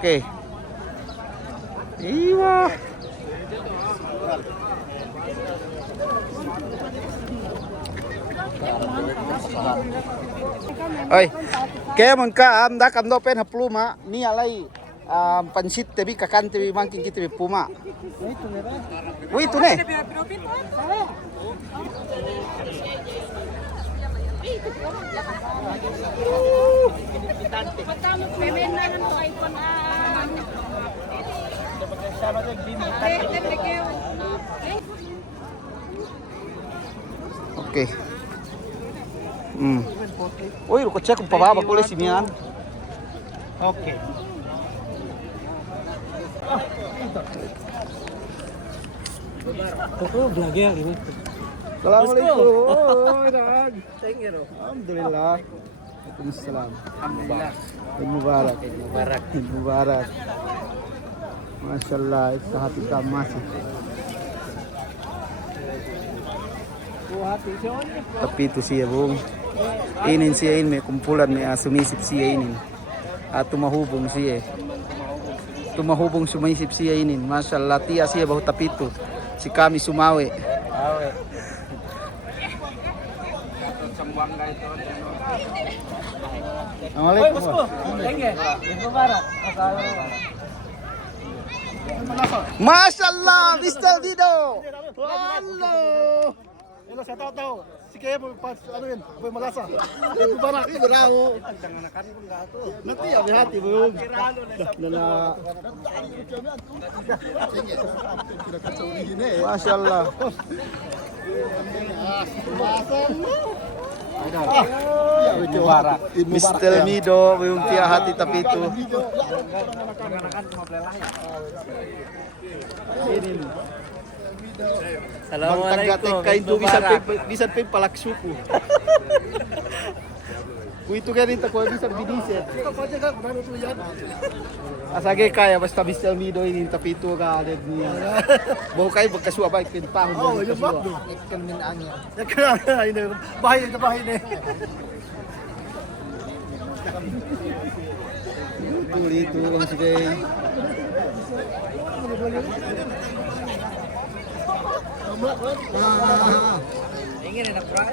Oke. Iwa. Oi. Kaya mon ka am da kam do pen hapluma ni alai pansit tebi kakan tebi mangking kita puma. Wih itu ne. Oke. Uy, lo kocek kung pababa ko si Mian. Oke. Kok belagel ini? Assalamualaikum. Oh, Thank you. Alhamdulillah. Waalaikumsalam. Alhamdulillah. Eid Mubarak. Mubarak. Eid Mubarak. Masya Allah, itu hati kamu masih. Tapi itu siya bung. Inin siya may kumpulan may sumisip siya inin. At tumahubong siya. Tumahubong sumisip siya inin. Masya Allah, tiya siya bahu tapito. Si kami sumawi. Awe. Assalamualaikum. Thank you. Mubarak. Masya Allah, Mr. Dido. Halo. Hello, sa tao. Si Kaya mo ano yun? Boy Malasa. Mubarak ni Bravo. Nanti hati belum. Nana. Masya Allah. Mubarak. Mr. Mido, yung tiya hati tapi itu. Ini. Assalamualaikum. Kain tu bisa pe palak suku. Ku itu kan itu ko bisa bidiset. Asage kaya basta Mr. Mido ini tapi itu ka ada niya. Bau kay bagkasu abay pinpang. Oh, yung bakdo. Ikan min angin. Ini bahay na bahay ni. Itu bang sige. Ingin ada fry.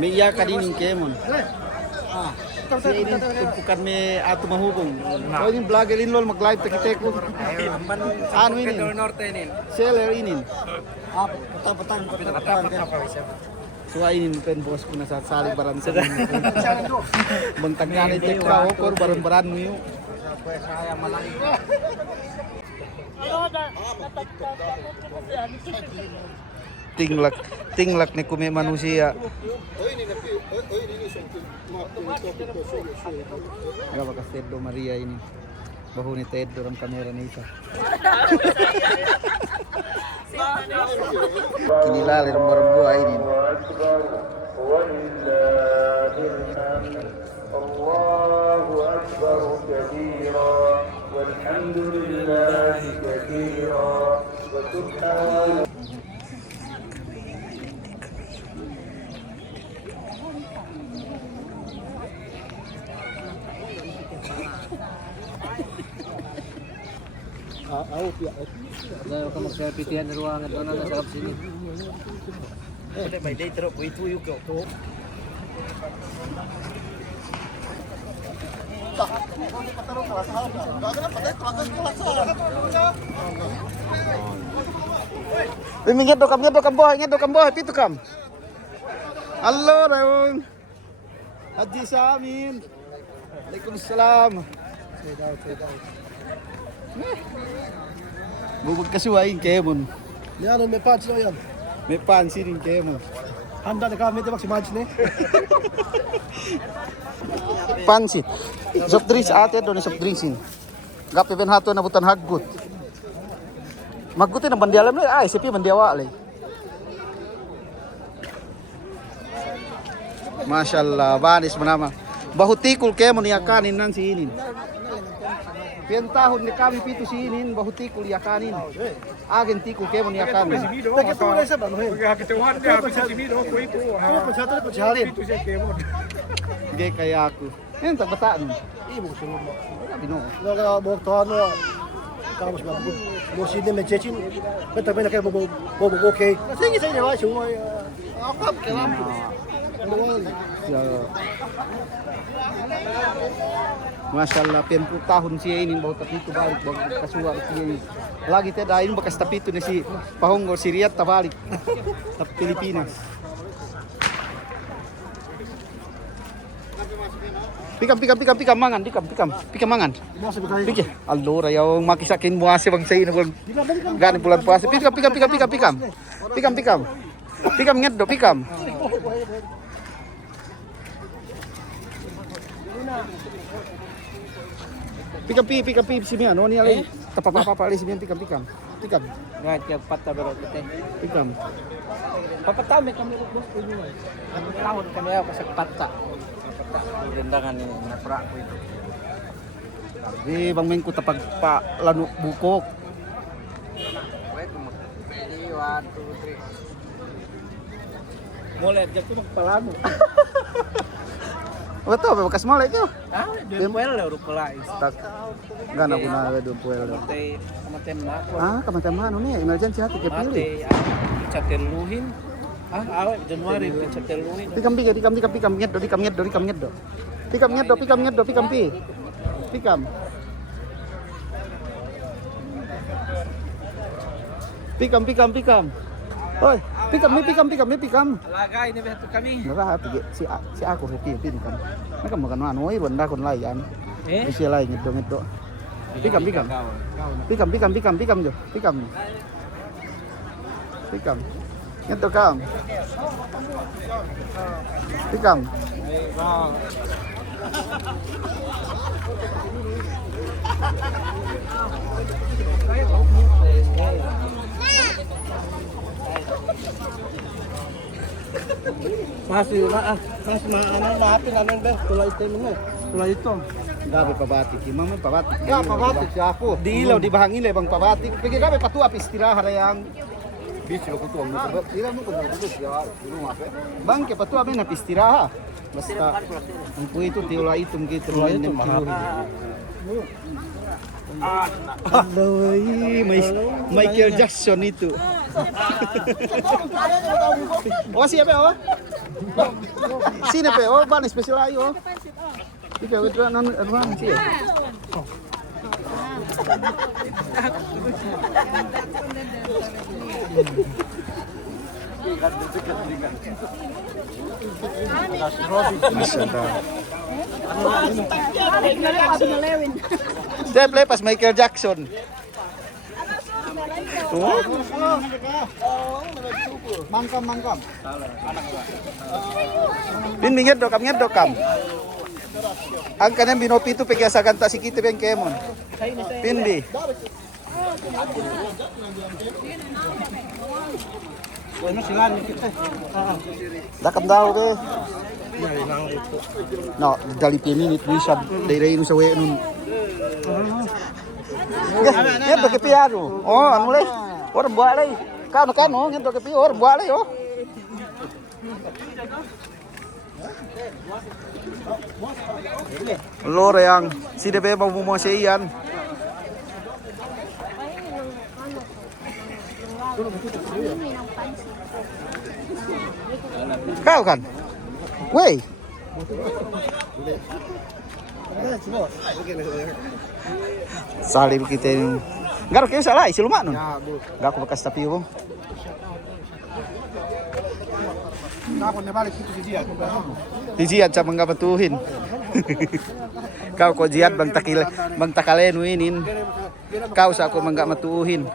May iya ka din yung kemon. Si ini bukan may ato mahubong. Oh, yung vlogger in lol mag-live ta kita ko. Ano ini? Norte ini. Seller ini. Petang. So ini pen bos ko na sa salig baran sa. Bantag nga ni tek ka okor baran-baran mo yun. Tinglak ni kume manusia. Agak bakas Tedo Maria ini. Bahu ni Tedo dalam kamera ni isa. Kinilala ng buhay ini. الله أكبر كبيرا والحمد لله كثيرا وسبحان Nah, kamu saya pitihan di ruangan doon na sarap sini. Udah by day terus itu yuk kok. Minggir do kam boy, pitu kam. Halo, Raung. Haji Samin. Waalaikumsalam. Bubog kasuwain kemon. Yan may patch na yan. May pansin rin kemon. Handa na kami ito si Madge ni. Pansit. Soft drinks ate doon soft drinksin. Gapi ben hato na butan haggut. Maggutin ang bandialam na ay sipi bandiawa lay. Masyaallah, banis manama. Bahutikul kemon yakanin nan si inin. Pientahon ni kami pito si inin bahutikul yakanin. Agen tikul kemon yakanin. Nagkatuloy sa ba? Katuhan dia habis si Mido ko itu. Pagkatuloy po si Halin. Itu saya kemon. Gay kaya ako. Yan tabataan. Imo ko sunod mo. Bino. Wala mo to ano. Tapos mo sini me chechin. Betul betul kayak bobo okay. Sige sa inyo, semua apa kelam. Ya. Masyaallah, 50 tahun siya ini bawa tapito balik bawa kasuwa siya ini. Lagi teh dahin bekas tapito ni si Pahonggol si Riyad tabalik sa Pilipinas. Pikam mangan, pikam mangan. Pikir, allora yung makisakin mo asi bang sa ino gani bulan puasa. Pikam. Pikam ngeddo, pikam. Pikam si Mian, no ni alay. Tapapa alay si Mian pikam. Ngat kaya pata bero tete. Pikam. Papatami kami bos ini. Tahun kami ako sa pata. Rendangan ni napra ko ito. Di bang mengko tapag pa lanu bukok. Wait, ready, 1, 2, 3. Mulai dyan ko magpalano. Betul, bekas molek yo. Ah, doon po yan, laro pala. Tak. Gana ko na do puel. Kamatay na ako. Ah, kamataman no ni emergency hati ke pilih. Mati, chateluhin. Awet Januari chateluhin. Pikam ngeddo. Pikam pi. Pikam. Oi, pikam. Alagay ni beto kami. Nara si aku happy kan. Mereka makan anu oi benda kon layan. Isi lain ngeddo. Pikam jo. Pikam. Ngeddo kam. Pikam. Masih maafin anong be, tulay ito mo. Tulay ito. Gabi pabatik, imam may pabatik. Ya, pabatik siya ako. Di ilaw di bahangin bang pabatik. Pagi gabi patua pistira harayang. Bisi ko to mo. Tira mo ko to siya. Dulu mape. Bang ke patua may napistira. Basta ang po ito tiula itom gitu lain ng kilo. Alay, Michael Jackson itu. Oh siapa oh? Sini pe oh ban spesial ayo. Ika itu non ruang sih. Dia play pas Michael Jackson. Oh. Mangkam. Bin ngeddo kam. Ang kanang binopi itu pegya sa kanta si kita ben kemon. Pindi. Ano sila ni kita? Dakam daw be. No, dali minit bisa dari sa we nun. Ngeddo ke piano. Oh, anu lay. Orang buat lay. Kano ngeddo ke piano orang buat lay oh. Lore yang si DB mau mo siyan. Kau kan? Wey. Salib kita ini. Garo kayo salah, isi lumak nun. Gak aku bekas tapi yo. Ako na balik dito si Zia. Di Jihad sa mga batuhin. Kau ko Jihad bang takalenu inin. Kau sa ako mangga matuuhin.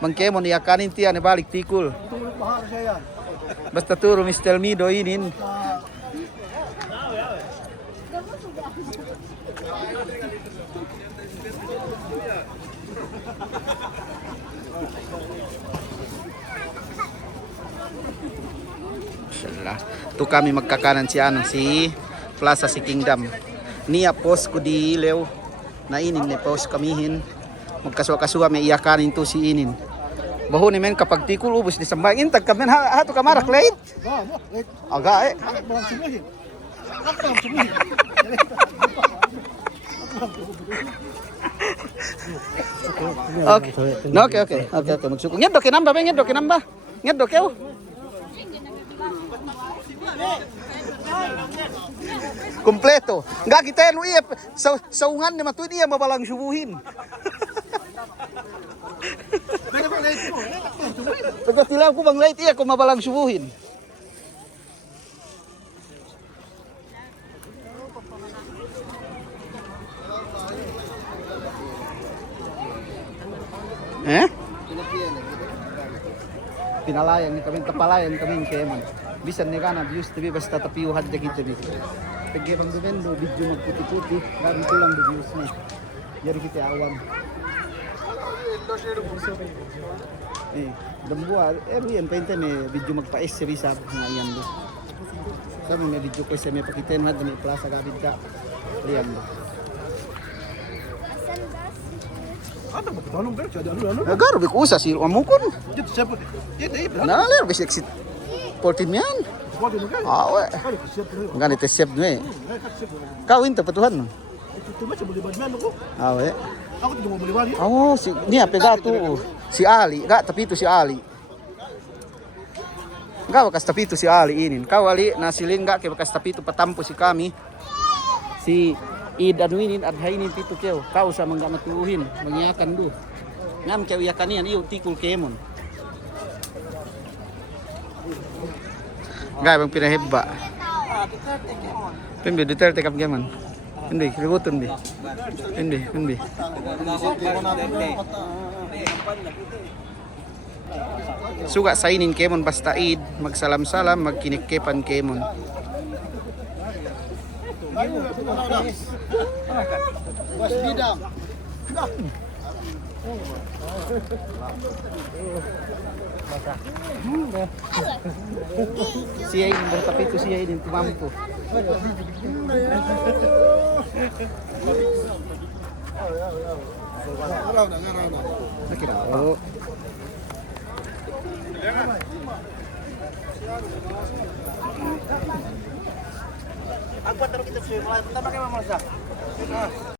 Mangkemon iyakanin tiya ni balik tikul. Tulog mahal siya yan. Basta turo Mr. Mido inin. Tu kami magkakanan si Plaza si Kingdom. Niya post ko di lew na inin ni post kamihin. Magkasuwa-kasuwa may iyakanin to si inin. Baho ni men kapag tikul ubos ni sambay. Intag kamen ha to kamarak late. Wait. Aga eh. Bakit mo lang sumuhin? Bakit mo lang sumuhin? Okay. No, okay. Magsuko. Ngeddo kinamba, ba ngeddo kinamba. Ngeddo kayo. Kompleto. Nga kita lu iya sa ungan ni matuy dia mabalang subuhin. Pagka tilaw ko bang late iya ko mabalang subuhin. Pinalayang ni kami, tapalayan kami kaya man. Bisan ni kana views tabi basta tapiyuhan de kita dito. Pagke pang dumendo video magputi-puti, grabe ko lang the views ni. Yari kita awang. Dambua, yan painta may video magpa-es sa bisa nga yan do. Sabi may video ko sa may pakita mo hadto may plaza gabid ka. Riyan do. Ano ba? Tanong ba? Ano? Agaro bi ko usa si amukon. Dito siya po. Dito eh. Naler bis exit 14 yan. Wala mo ka. Awe. Ano siya po? Ngani te chef no eh. Kawin ta patuhan no. Ito ba siya bulibad man ako? Awe. Ako dito mo bulibad. Oh, si niya pegato. Si Ali, ga tapito si Ali. Ga wakas tapito si Ali inin. Kawali na silin ga kay wakas tapito patampo si kami. Si Id anuinin at hainin pito keo. Kau sa mangga matuhin, mangyakan do. Ngam keo yakan yan iyo tikul kemon. Ga bang pinahibba. Pimbi Duterte kap gaman. Hindi, kalibutan bi. Hindi. Suga sainin kemon basta Id, magsalam-salam, magkinikkepan kemon. Was bidang. Siya ini bertapito siya ini tumampo. Nakira. Oh. Agba taruh kita suy. Pertama kayo mamalasa.